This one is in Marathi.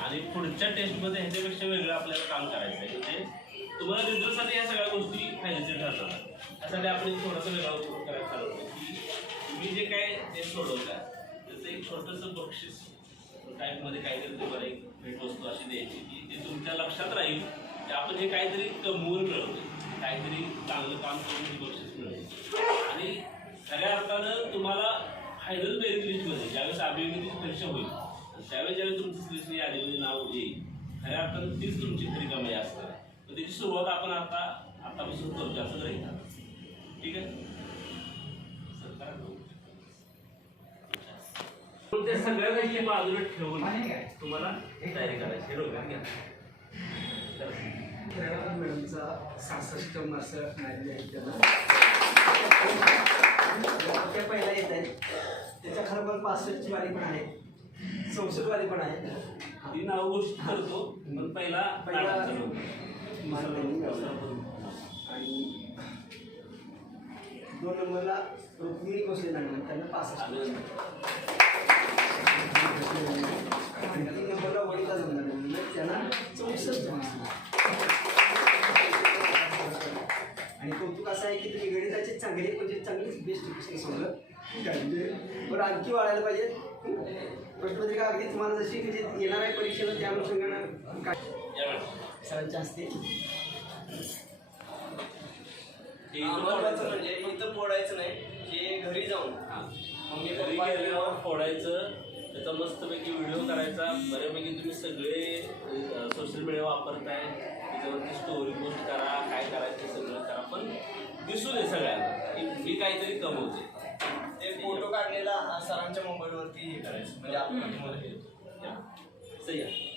आणि पुढच्या टेस्टमध्ये ह्याच्यापेक्षा वेगळं आपल्याला काम करायचं आहे म्हणजे तुम्हाला रिझल्टसाठी या सगळ्या गोष्टी फायदेशीर ठरतात. त्यासाठी आपण थोडंसं थोडासा वेगळा उपयोग करायला ठरवतो की तुम्ही जे काय टेस्ट सोडवता त्याचं एक छोटंसं बक्षीस टाईपमध्ये काहीतरी तुम्हाला एक भेटवस्तू अशी द्यायची की ते तुमच्या लक्षात राहील की आपण हे काहीतरी कमवून मिळवतो काहीतरी चांगलं काम करून बक्षीस मिळवतो आणि खऱ्या अर्थानं तुम्हाला फायनल मेरिट लिस्टमध्ये ज्यावेळेस अभियोगाची परीक्षा होईल त्यावेळेस ज्यावेळेस तुमचं सिलेक्शन यादीमध्ये नाव येईल खऱ्या अर्थानं तीच तुमची खरी कमाई असणार आहे तर त्याची सुरुवात आपण आता आतापासून करतो असं राहील. ठीक आहे? त्या सगळ्या गोष्टी बाजूला ठेवून तुम्हाला तयारी करायची डोक्यात घ्या. मॅडमचा सहासष्ट मार्क्स मिळालेले आहेत त्यांना त्या पहिला येत आहेत. त्याच्या खरोखर पासष्टची वारी पण आहे. वारी पण आहे. ती नाव गोष्ट करतो पण पहिला. आणि दोन नंबरला रुक्मिणी भोसले मॅडम त्यांना पासष्ट. आहे की तुम्ही गणिताचे चांगले म्हणजे चांगलीच बेस्ट काय म्हणजे बरं आणखी वाढायला पाहिजे. प्रश्नपत्रिका अगदी तुम्हाला जशी म्हणजे येणार आहे परीक्षेला त्या अनुषंगानं काय? या मॅडम. सरांची असते हे महत्वाचं म्हणजे इथं फोडायचं नाही हे घरी जाऊन. मम्मी घरी पप्पा गेल्यावर फोडायचं त्याचा मस्तपैकी व्हिडिओ करायचा. बऱ्यापैकी तुम्ही सगळे सोशल मीडिया वापरताय. त्याच्यावरती स्टोरी पोस्ट करा काय दिसू दे सगळ्यांना की मी काहीतरी कमवते ते फोटो काढलेला हा सरांच्या मोबाईलवरती हे करायचं म्हणजे आपण. सही आहे.